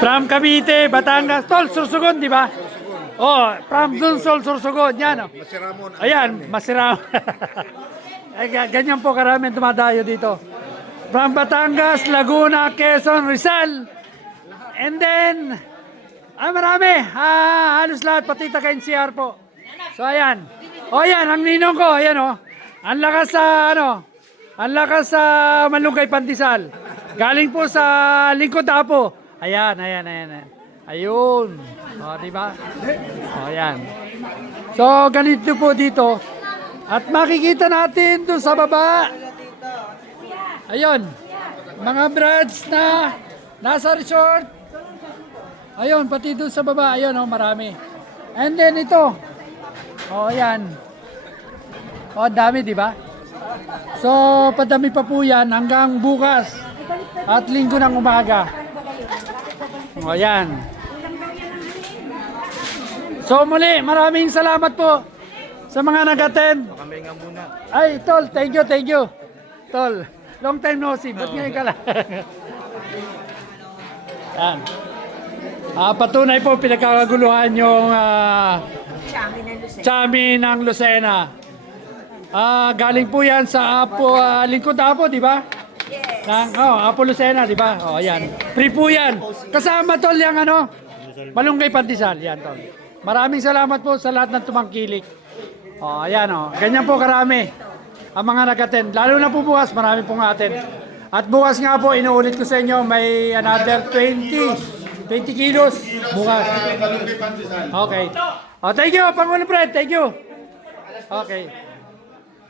From Cavite, Batangas, Tol, Sursugon, di ba? Oh, from Dunsol, Sursugon, yan. Oh. Masiramon. Ayan, Masiramon. Ganyan po karami dumadayo dito. From Batangas, Laguna, Quezon, Rizal. And then, marami. Halos lahat, pati taga NCR po. So, ayan. O, ayan, ang ninong ko, ayan o. Ang lakas sa, ang lakas sa Malunggay Pandesal. Galing po sa Lingkod Apo. Ayan. Ayun. O, diba? O, ayan. So, ganito po dito. At makikita natin doon sa baba. Ayun. Mga brads na nasa resort. Ayun, pati doon sa baba. Ayun, marami. And then ito. O, ayan. O, dami, di ba? So, padami pa po yan hanggang bukas at linggo ng umaga. O, ayan. So, muli, maraming salamat po sa mga nag-attend. Kambingan muna. Ay, Tol, thank you. Tol, long time no see. Ba't ngayon ka lang? Yan. Patunay po pinagkakaguluhan yung Chami ng Lucena. Galing po yan sa Apo, Lingkod Apo, di ba? Yes. Apo Lucena, di ba? Oh, ayan. Free po yan. Kasama, Tol, yung Malunggay Pandesal. Yan, Tol. Maraming salamat po sa lahat ng tumangkilik. Oh, ayan, ganyan po karami ang mga nag-attend. Lalo na po bukas, marami pong attend. At bukas nga po, inuulit ko sa inyo, may another 20 kilos bukas. Okay. Oh, thank you, Pangulo Fred. Thank you. Okay.